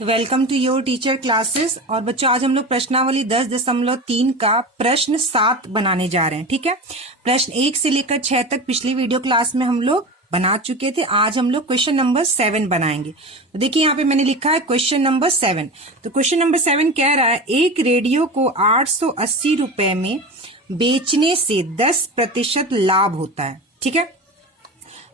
तो welcome to your teacher classes. और बच्चों आज हम लोग प्रश्नावली 10.3 का प्रश्न 7 बनाने जा रहे हैं। ठीक है, प्रश्न 1 से लेकर 6 तक पिछली वीडियो क्लास में हम लोग बना चुके थे। आज हम लोग क्वेश्चन नंबर 7 बनाएंगे। तो देखिए यहाँ पे मैंने लिखा है क्वेश्चन नंबर 7। तो क्वेश्चन नंबर 7 कह रहा है एक रेडियो को 880 रुपए में बेचने से 10% लाभ होता है। ठीक है,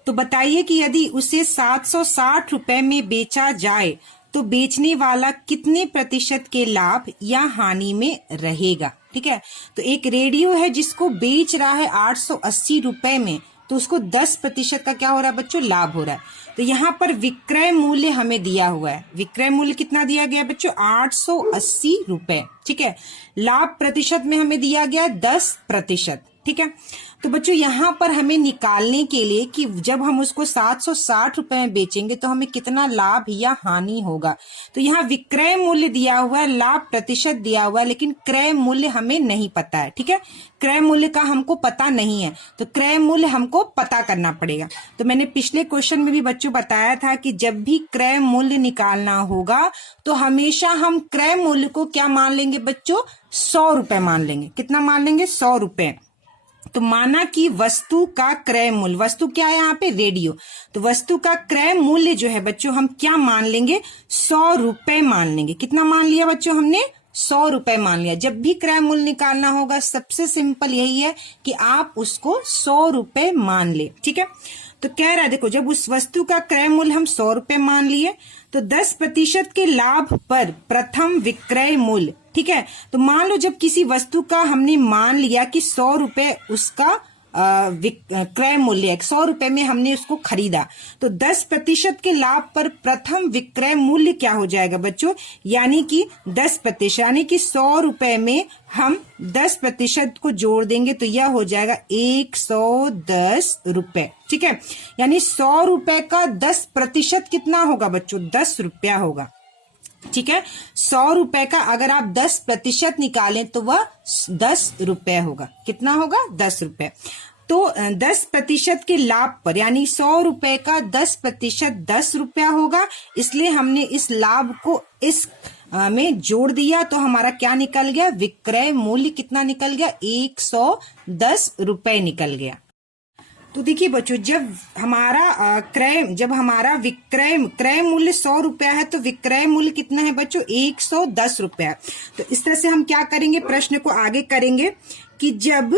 तो बताइए कि यदि उसे 760 रुपए में बेचा जाए तो बेचने वाला कितने प्रतिशत के लाभ या हानि में रहेगा। ठीक है, तो एक रेडियो है जिसको बेच रहा है 880 रुपए में, तो उसको 10% का क्या हो रहा है बच्चों, लाभ हो रहा है। तो यहाँ पर विक्रय मूल्य हमें दिया हुआ है। विक्रय मूल्य कितना दिया गया बच्चों, 880 रुपए। ठीक है, लाभ प्रतिशत में हमें दिया गया 10%। ठीक है, तो बच्चों यहाँ पर हमें निकालने के लिए कि जब हम उसको 760 रुपए में बेचेंगे तो हमें कितना लाभ या हानि होगा। तो यहाँ विक्रय मूल्य दिया हुआ है, लाभ प्रतिशत दिया हुआ है, लेकिन क्रय मूल्य हमें नहीं पता है। ठीक है, क्रय मूल्य का हमको पता नहीं है, तो क्रय मूल्य हमको पता करना पड़ेगा। तो मैंने पिछले क्वेश्चन में भी बच्चों बताया था कि जब भी क्रय मूल्य निकालना होगा तो हमेशा हम क्रय मूल्य को क्या मान लेंगे बच्चों, 100 रुपए मान लेंगे। कितना मान लेंगे, 100 रुपए। तो माना कि वस्तु का क्रय मूल्य, वस्तु क्या है यहाँ पे, रेडियो, तो वस्तु का क्रय मूल्य जो है बच्चों हम क्या मान लेंगे, 100 रुपए मान लेंगे। कितना मान लिया बच्चों हमने, 100 रुपए मान लिया। जब भी क्रय मूल्य निकालना होगा सबसे सिंपल यही है कि आप उसको 100 रुपए मान ले। ठीक है, तो कह रहा है देखो, जब उस वस्तु का क्रय मूल्य हम 100 रुपए मान लिए तो 10% के लाभ पर प्रथम विक्रय मूल्य। ठीक है, तो मान लो जब किसी वस्तु का हमने मान लिया कि 100 रुपए उसका क्रय मूल्य है, 100 रुपए में हमने उसको खरीदा, तो 10% के लाभ पर प्रथम विक्रय मूल्य क्या हो जाएगा बच्चों, यानी कि 10%, यानी कि 100 रुपए में हम 10% को जोड़ देंगे तो यह हो जाएगा 110 रुपए। ठीक है, यानी 100 रुपए का 10% कितना होगा बच्चों, 10 रुपया होगा। ठीक है, 100 रुपए का अगर आप 10% निकालें तो वह 10 रुपए होगा। कितना होगा, 10 रुपए। तो 10% के लाभ पर, यानी 100 रुपए का 10% 10 रुपया होगा, इसलिए हमने इस लाभ को इस में जोड़ दिया तो हमारा क्या निकल गया, विक्रय मूल्य कितना निकल गया, 110 रुपए निकल गया। तो देखिए बच्चों, जब हमारा क्रय मूल्य 100 रुपया है तो विक्रय मूल्य कितना है बच्चों, 110 रुपया। तो इस तरह से हम क्या करेंगे, प्रश्न को आगे करेंगे कि जब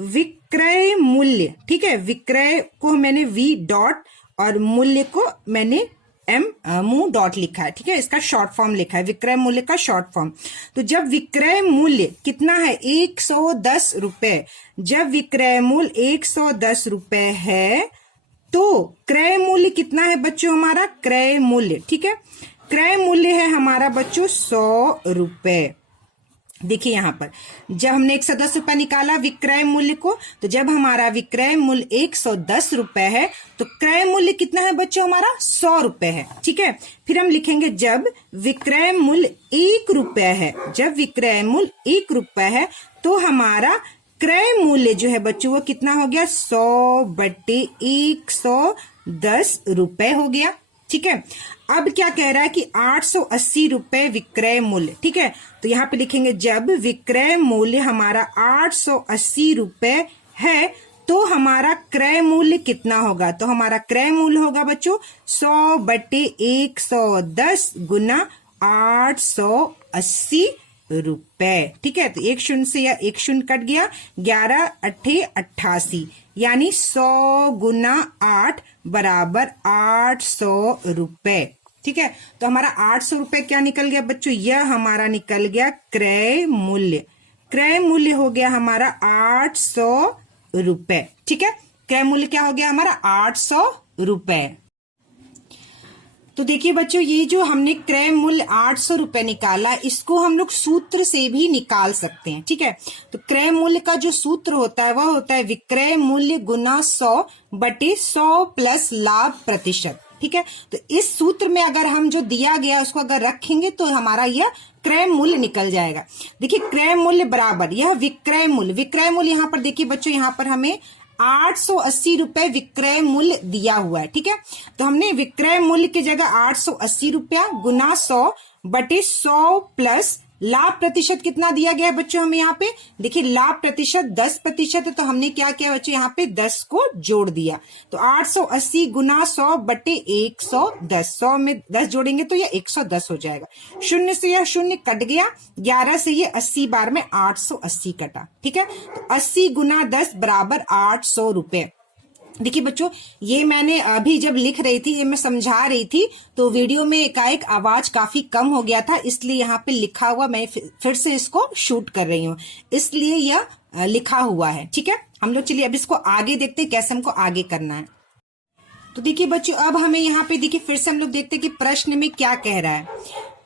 विक्रय मूल्य, ठीक है, विक्रय को मैंने वी डॉट और मूल्य को मैंने मू डॉट लिखा है। ठीक है, इसका शॉर्ट फॉर्म लिखा है, विक्रय मूल्य का शॉर्ट फॉर्म। तो जब विक्रय मूल्य कितना है, 110 रुपए, जब विक्रय मूल्य 110 रुपए है तो क्रय मूल्य कितना है बच्चों, हमारा क्रय मूल्य, ठीक है, क्रय मूल्य है हमारा बच्चों 100 रुपए। देखिए यहाँ पर जब हमने 110 रुपए निकाला विक्रय मूल्य को, तो जब हमारा विक्रय मूल्य 110 रुपए है तो क्रय मूल्य कितना है बच्चों, हमारा 100 रुपए है। ठीक है, फिर हम लिखेंगे जब विक्रय मूल्य 1 रुपए है, जब विक्रय मूल्य 1 रुपए है तो हमारा क्रय मूल्य जो है बच्चों वो कितना हो गया, 100/110 रुपए हो गया। ठीक है, अब क्या कह रहा है कि 880 रुपए विक्रय मूल्य। ठीक है, तो यहाँ पे लिखेंगे जब विक्रय मूल्य हमारा 880 रुपए है तो हमारा क्रय मूल्य कितना होगा, तो हमारा क्रय मूल्य होगा बच्चों 100/110 गुना 880 रुपए। ठीक है, तो 1 शून्य से या 1 शून्य कट गया, 11×8 = 88, यानी 100 गुना 8 बराबर 800 रुपए। ठीक है, तो हमारा 800 रुपए क्या निकल गया बच्चों, यह हमारा निकल गया क्रय मूल्य। क्रय मूल्य हो गया हमारा 800 रुपए। ठीक है, क्रय मूल्य क्या हो गया हमारा, 800 रुपए। तो देखिए बच्चों, ये जो हमने क्रय मूल्य 800 रुपए निकाला, इसको हम लोग सूत्र से भी निकाल सकते हैं। ठीक है, तो क्रय मूल्य का जो सूत्र होता है वह होता है विक्रय मूल्य गुना 100/100 प्लस लाभ प्रतिशत। ठीक है, तो इस सूत्र में अगर हम जो दिया गया उसको अगर रखेंगे तो हमारा यह क्रय मूल्य निकल जाएगा। देखिए क्रय मूल्य बराबर यह विक्रय मूल्य, विक्रय मूल्य यहाँ पर देखिए बच्चों, यहाँ पर हमें 880 रुपए विक्रय मूल्य दिया हुआ है। ठीक है, तो हमने विक्रय मूल्य की जगह 880 रुपया गुना 100 बटे 100 प्लस लाभ प्रतिशत कितना दिया गया है बच्चों हमें यहाँ पे। देखिए लाभ प्रतिशत 10% है, तो हमने क्या किया बच्चों यहाँ पे 10 को जोड़ दिया। तो 880 गुना 100 बटे 110, 100 में 10 जोड़ेंगे तो ये 110 हो जाएगा। शून्य से यह शून्य कट गया, 11 से ये 80 बार में 880 कटा। ठीक है, तो 80 गुना 10 बराबर 800 रुपए। देखिए बच्चों, ये मैंने अभी जब लिख रही थी, ये मैं समझा रही थी, तो वीडियो में एकाएक आवाज काफी कम हो गया था, इसलिए यहाँ पे लिखा हुआ मैं फिर से इसको शूट कर रही हूँ, इसलिए यह लिखा हुआ है। ठीक है, हम लोग चलिए अब इसको आगे देखते हैं कैसे हमको आगे करना है। तो देखिए बच्चों, अब हमें यहाँ पे देखिए फिर से हम लोग देखते हैं कि प्रश्न में क्या कह रहा है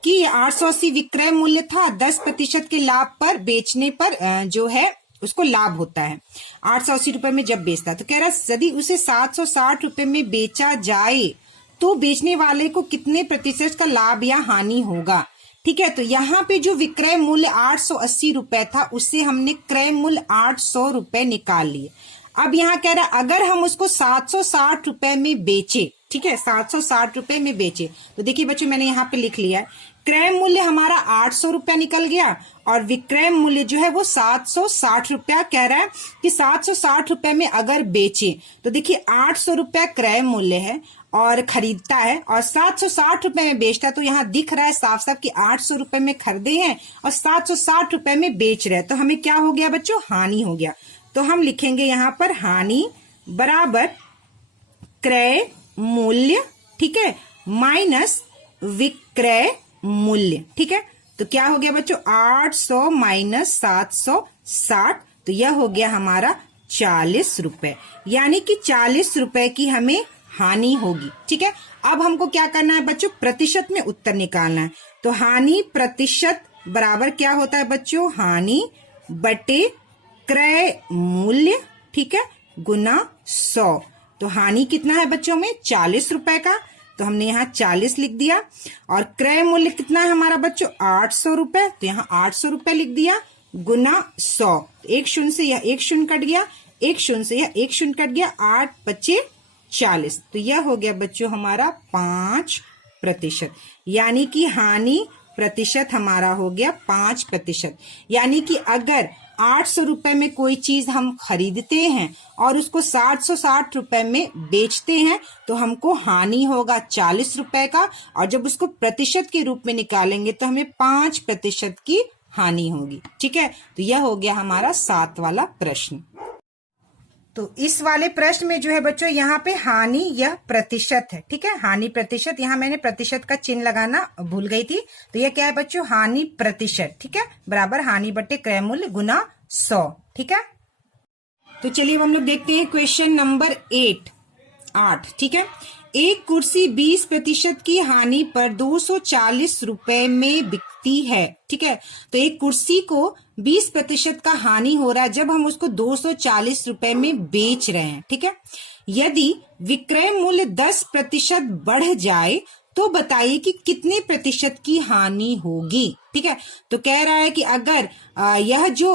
कि 880 विक्रय मूल्य था, 10% के लाभ पर बेचने पर जो है उसको लाभ होता है 880 रुपए में जब बेचता है। तो कह रहा है यदि उसे 760 रुपए में बेचा जाए तो बेचने वाले को कितने प्रतिशत का लाभ या हानि होगा। ठीक है, तो यहाँ पे जो विक्रय मूल्य 880 रुपए था उससे हमने क्रय मूल्य 800 रुपए निकाल लिए। अब यहाँ कह रहा है अगर हम उसको 760 रुपए में बेचे, ठीक है 760 रुपए में बेचे, तो देखिए बच्चों मैंने यहाँ पे लिख लिया है क्रय मूल्य हमारा 800 रुपया निकल गया और विक्रय मूल्य जो है वो 760 रुपया कह रहा है कि 760 रुपए में अगर बेचे तो देखिए 800 रुपया क्रय मूल्य है और खरीदता है और 760 रुपए में बेचता है। तो यहाँ दिख रहा है साफ साफ कि 800 रुपए में खरीदे हैं और 760 रुपए में बेच रहे हैं, तो हमें क्या हो गया बच्चों, हानि हो गया। तो हम लिखेंगे यहाँ पर हानि बराबर क्रय मूल्य, ठीक है, माइनस विक्रय मूल्य। ठीक है, तो क्या हो गया बच्चों 800 माइनस 760, तो यह हो गया हमारा 40 रुपए, यानी कि 40 रुपए की हमें हानि होगी। ठीक है, अब हमको क्या करना है बच्चों, प्रतिशत में उत्तर निकालना है। तो हानि प्रतिशत बराबर क्या होता है बच्चों, हानि बटे क्रय मूल्य, ठीक है, गुना 100। तो हानि कितना है बच्चों में 40 रुपए का, तो हमने यहाँ 40 लिख दिया और क्रय मूल्य कितना है हमारा बच्चों 800 रुपए, तो यहाँ 800 रुपए लिख दिया गुना 100। एक शून्य से यह एक शून्य कट गया, एक शून्य से यह एक शून्य कट गया, 8 पचे 40, तो यह हो गया बच्चों हमारा 5%, यानी कि हानि प्रतिशत हमारा हो गया 5%। यानी कि अगर 800 रुपए में कोई चीज हम खरीदते हैं और उसको 760 रुपए में बेचते हैं तो हमको हानि होगा 40 रुपए का, और जब उसको प्रतिशत के रूप में निकालेंगे तो हमें 5% की हानि होगी। ठीक है, तो यह हो गया हमारा 7 वाला प्रश्न। तो इस वाले प्रश्न में जो है बच्चों यहाँ पे हानि यह प्रतिशत है। ठीक है, हानि प्रतिशत, यहाँ मैंने प्रतिशत का चिन्ह लगाना भूल गई थी, तो यह क्या है बच्चों, हानि प्रतिशत। ठीक है, बराबर हानि बटे क्रय मूल्य गुना 100। ठीक है, तो चलिए हम लोग देखते हैं क्वेश्चन नंबर 8। ठीक है, एक कुर्सी 20% की हानि पर 240 रुपए में बिकती है। ठीक है, तो एक कुर्सी को 20% का हानि हो रहा है जब हम उसको 240 रुपए में बेच रहे हैं। ठीक है, यदि विक्रय मूल्य 10% बढ़ जाए तो बताइए कि कितने प्रतिशत की हानि होगी। ठीक है, तो कह रहा है कि अगर यह जो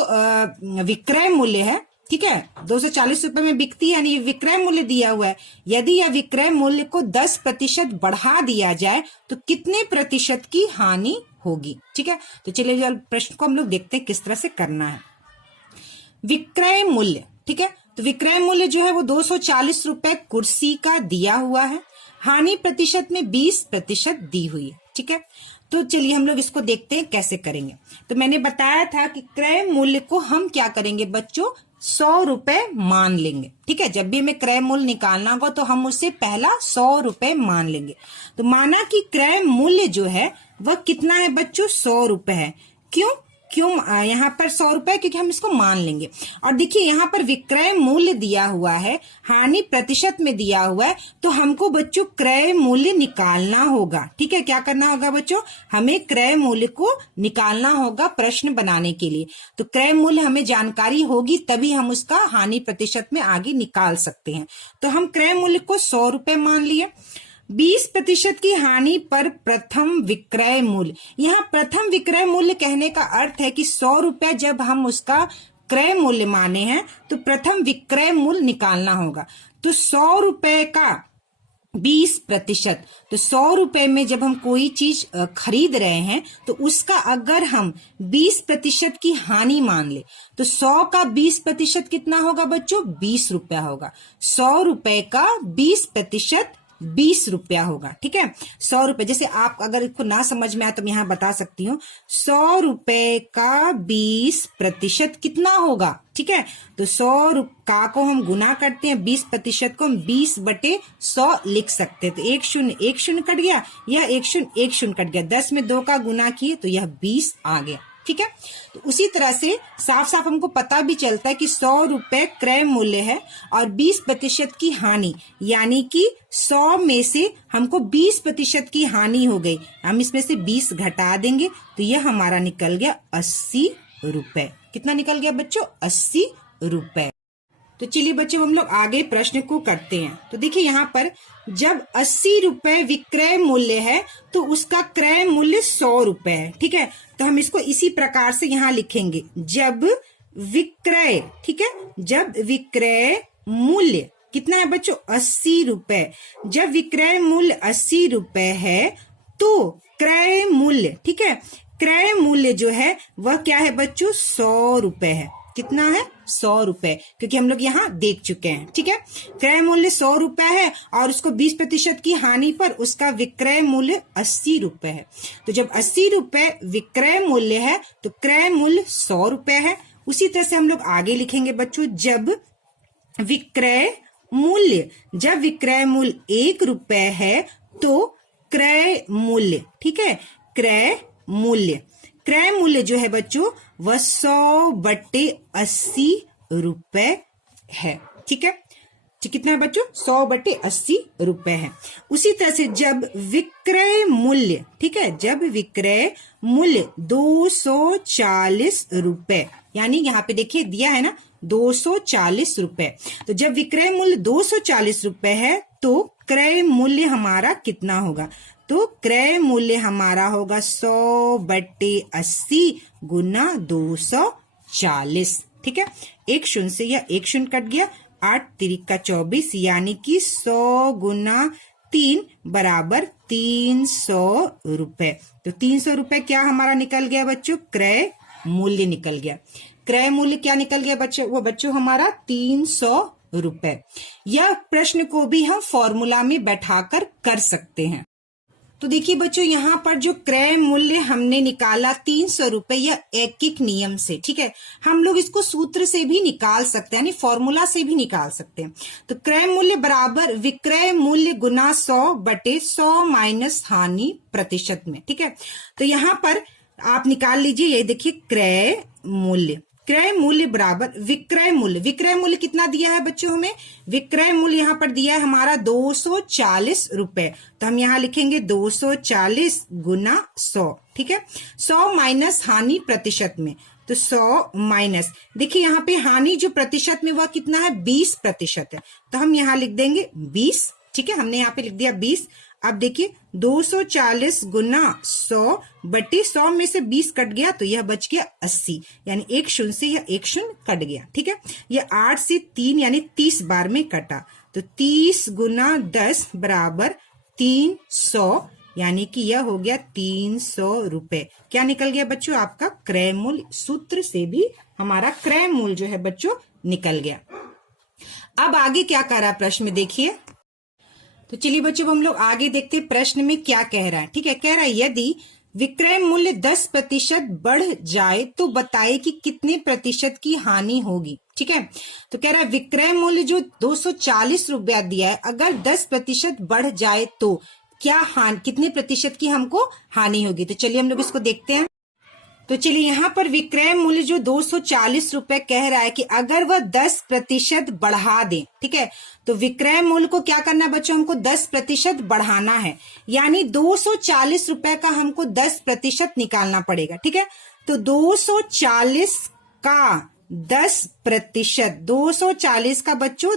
विक्रय मूल्य है, ठीक है, 240 रुपए में बिकती है, यानी विक्रय मूल्य दिया हुआ है, यदि यह विक्रय मूल्य को 10% बढ़ा दिया जाए तो कितने प्रतिशत की हानि होगी। ठीक है, तो चलिए प्रश्न को हम लोग देखते हैं किस तरह से करना है। विक्रय मूल्य, ठीक है, तो विक्रय मूल्य जो है वो 240 रुपए कुर्सी का दिया हुआ है, हानि प्रतिशत में 20% दी हुई है। ठीक है, तो चलिए हम लोग इसको देखते हैं कैसे करेंगे। तो मैंने बताया था कि क्रय मूल्य को हम क्या करेंगे बच्चों, 100 रुपए मान लेंगे। ठीक है, जब भी हमें क्रय मूल्य निकालना होगा तो हम उससे पहला 100 रुपए मान लेंगे। तो माना कि क्रय मूल्य जो है वह कितना है बच्चों, 100 रुपए है। क्यों यहाँ पर 100 रुपए, क्योंकि हम इसको मान लेंगे। और देखिए यहाँ पर विक्रय मूल्य दिया हुआ है, हानि प्रतिशत में दिया हुआ है, तो हमको बच्चों क्रय मूल्य निकालना होगा। ठीक है, क्या करना होगा बच्चों, हमें क्रय मूल्य को निकालना होगा प्रश्न बनाने के लिए। तो क्रय मूल्य हमें जानकारी होगी तभी हम उसका हानि प्रतिशत में आगे निकाल सकते हैं। तो हम क्रय मूल्य को 100 रुपए मान लिए। 20% की हानि पर प्रथम विक्रय मूल्य, यहाँ प्रथम विक्रय मूल्य कहने का अर्थ है कि 100 रुपया जब हम उसका क्रय मूल्य माने हैं तो प्रथम विक्रय मूल्य निकालना होगा। तो 100 रुपए का 20%, तो 100 रुपए में जब हम कोई चीज खरीद रहे हैं तो उसका अगर हम 20% की हानि मान ले तो 100 का 20% कितना होगा बच्चों? 20 रुपया होगा। 100 रुपए का 20% 20 रुपया होगा। ठीक है, 100 रुपए, जैसे आप अगर इसको ना समझ में आए तो मैं यहाँ बता सकती हूँ, 100 रुपए का 20% कितना होगा? ठीक है, तो 100 का को हम गुना करते हैं, 20% को हम 20/100 लिख सकते हैं। तो 1 0 कट गया, यह 1 0 कट गया, 10 में 2 का गुना किए तो यह 20 आ गया। ठीक है, तो उसी तरह से साफ साफ हमको पता भी चलता है कि 100 रुपए क्रय मूल्य है और 20% की हानि, यानी कि 100 में से हमको 20% की हानि हो गई, हम इसमें से 20 घटा देंगे तो यह हमारा निकल गया 80 रुपए। कितना निकल गया बच्चों? 80 रुपए। तो चलिए बच्चों हम लोग आगे प्रश्न को करते हैं। तो देखिए यहाँ पर जब 80 रुपए विक्रय मूल्य है तो उसका क्रय मूल्य 100 रुपए है। ठीक है, तो हम इसको इसी प्रकार से यहाँ लिखेंगे, जब विक्रय, ठीक है, जब विक्रय मूल्य कितना है बच्चों? 80 रुपए। जब विक्रय मूल्य 80 रुपए है तो क्रय मूल्य, ठीक है, क्रय मूल्य जो है वह क्या है बच्चों? 100 रुपए है। कितना है? 100 रुपए, क्योंकि हम लोग यहाँ देख चुके हैं। ठीक है, क्रय मूल्य 100 रुपए है और उसको 20% की हानि पर उसका विक्रय मूल्य 80 रुपए है। तो जब 80 रुपए विक्रय मूल्य है तो क्रय मूल्य 100 रुपए है। उसी तरह से हम लोग आगे लिखेंगे बच्चों, जब विक्रय मूल्य 1 रुपए है तो क्रय मूल्य, ठीक है, क्रय मूल्य जो है बच्चों वह 100/80 रुपए है। ठीक है, कितना है बच्चों? 100/80 रुपए है। उसी तरह से जब विक्रय मूल्य, ठीक है, जब विक्रय मूल्य 240 रुपए, यानी यहाँ पे देखिए दिया है ना 240 रुपए, तो जब विक्रय मूल्य 240 रुपए है तो क्रय मूल्य हमारा कितना होगा? तो क्रय मूल्य हमारा होगा 100/80 गुना 240। ठीक है, 1 0 से यह 1 0 कट गया, 8 3 का 24, यानी कि 100 गुना 3 बराबर 300 रुपए। तो 300 रुपए क्या हमारा निकल गया बच्चों? क्रय मूल्य निकल गया। क्रय मूल्य क्या निकल गया बच्चों? वो बच्चों हमारा 300 रुपए। यह प्रश्न को भी हम फॉर्मूला में बैठाकर कर सकते हैं। तो देखिए बच्चों यहाँ पर जो क्रय मूल्य हमने निकाला 300 रुपए, यह एक नियम से, ठीक है, हम लोग इसको सूत्र से भी निकाल सकते हैं, यानी फॉर्मूला से भी निकाल सकते हैं। तो क्रय मूल्य बराबर विक्रय मूल्य गुना 100/100 माइनस हानि प्रतिशत में। ठीक है, तो यहाँ पर आप निकाल लीजिए, ये देखिए क्रय मूल्य बराबर विक्रय मूल्य कितना दिया है बच्चों हमें? विक्रय मूल्य यहाँ पर दिया है हमारा 240 रुपए, तो हम यहाँ लिखेंगे 240 गुना 100। ठीक है, 100 माइनस हानि प्रतिशत में, तो 100 माइनस, देखिए यहाँ पे हानि जो प्रतिशत में वह कितना है? 20% है, तो हम यहाँ लिख देंगे 20। ठीक है, हमने यहाँ पे लिख दिया 20। अब देखिए 240 गुना 100/100 में से 20 कट गया तो यह बच गया 80, यानी 1 0 से यह 1 0 कट गया। ठीक है, यह 8 से 3 यानी 30 बार में कटा, तो 30 गुना 10 बराबर 300, यानी कि यह हो गया 300 रुपए। क्या निकल गया बच्चों? आपका क्रय मूल्य। सूत्र से भी हमारा क्रय मूल्य जो है बच्चों निकल गया। अब आगे क्या कर रहा है प्रश्न में देखिए। तो चलिए बच्चों हम लोग आगे देखते हैं प्रश्न में क्या कह रहा है। ठीक है, कह रहा है यदि विक्रय मूल्य 10% बढ़ जाए तो बताइए कि कितने प्रतिशत की हानि होगी। ठीक है, तो कह रहा है विक्रय मूल्य जो 240 रुपया दिया है, अगर 10% बढ़ जाए तो क्या कितने प्रतिशत की हमको हानि होगी। तो चलिए हम लोग इसको देखते हैं। तो चलिए यहाँ पर विक्रय मूल्य जो 240 रुपए कह रहा है कि अगर वह 10% बढ़ा दे, ठीक है, तो विक्रय मूल्य को क्या करना है बच्चों? हमको 10% बढ़ाना है, यानी 240 रुपए का हमको 10% निकालना पड़ेगा। ठीक है, तो 240 का 10%, 240 का बच्चों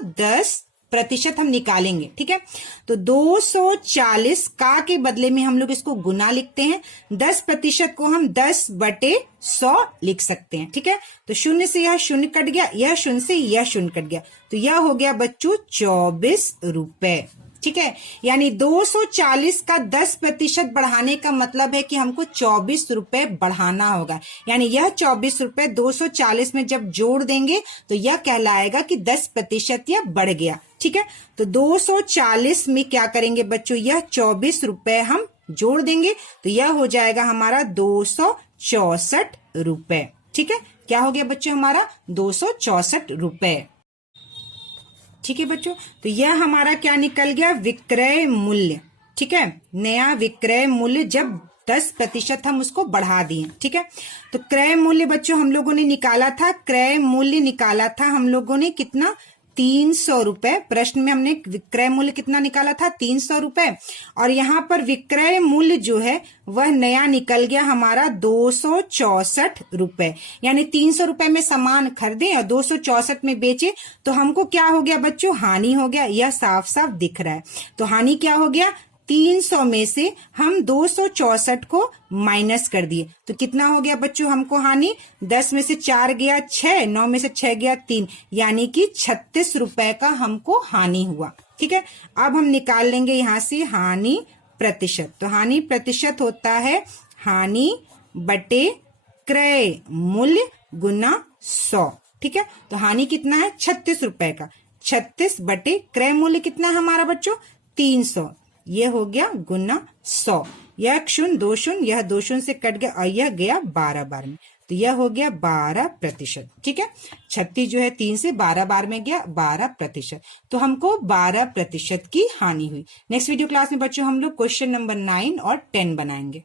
प्रतिशत हम निकालेंगे, ठीक है। तो 240 का के बदले में हम लोग इसको गुना लिखते हैं, 10% को हम 10/100 लिख सकते हैं, ठीक है। तो शून्य से यह शून्य कट गया, यह शून्य से यह शून्य कट गया, तो यह हो गया बच्चों 24 रुपए, ठीक है। यानी 240 का 10% बढ़ाने का मतलब है कि हमको 24 रुपए बढ़ाना होगा। यानी यह 24 रुपए 240 में जब जोड़ देंगे तो यह कहलाएगा कि 10% यह बढ़ गया, ठीक है। तो 240 में क्या करेंगे बच्चों, यह 24 रुपए हम जोड़ देंगे तो यह हो जाएगा हमारा 264 रुपए, ठीक है। क्या हो गया बच्चों हमारा 264 रुपए, ठीक है बच्चों। तो यह हमारा क्या निकल गया, विक्रय मूल्य, ठीक है। नया विक्रय मूल्य जब 10% हम उसको बढ़ा दिए, ठीक है। तो क्रय मूल्य बच्चों हम लोगों ने निकाला था, क्रय मूल्य निकाला था हम लोगों ने कितना, 300 रुपए। प्रश्न में हमने विक्रय मूल्य कितना निकाला था, 300 रुपए। और यहाँ पर विक्रय मूल्य जो है वह नया निकल गया हमारा 264 रुपए। यानी 300 रुपए में सामान खरीदे और 264 में बेचे तो हमको क्या हो गया बच्चों, हानि हो गया। यह साफ साफ दिख रहा है। तो हानि क्या हो गया, 300 में से हम 264 को माइनस कर दिए तो कितना हो गया बच्चों हमको हानि, 10 में से 4 गया 6, 9 में से 6 गया 3, यानी कि 36 रुपए का हमको हानि हुआ, ठीक है। अब हम निकाल लेंगे यहां से हानि प्रतिशत। तो हानि प्रतिशत होता है हानि बटे क्रय मूल्य गुना 100, ठीक है। तो हानि कितना है 36 रुपए का, 36 बटे क्रय मूल्य कितना है हमारा बच्चों 300, ये हो गया गुना 100। यह शून्य 2 शून्य, यह 2 शून्य से कट गया और यह गया 12 बार में, तो यह हो गया 12%, ठीक है। 36 जो है 3 से 12 बार में गया 12%, तो हमको 12% की हानि हुई। नेक्स्ट वीडियो क्लास में बच्चों हम लोग क्वेश्चन नंबर 9 और 10 बनाएंगे।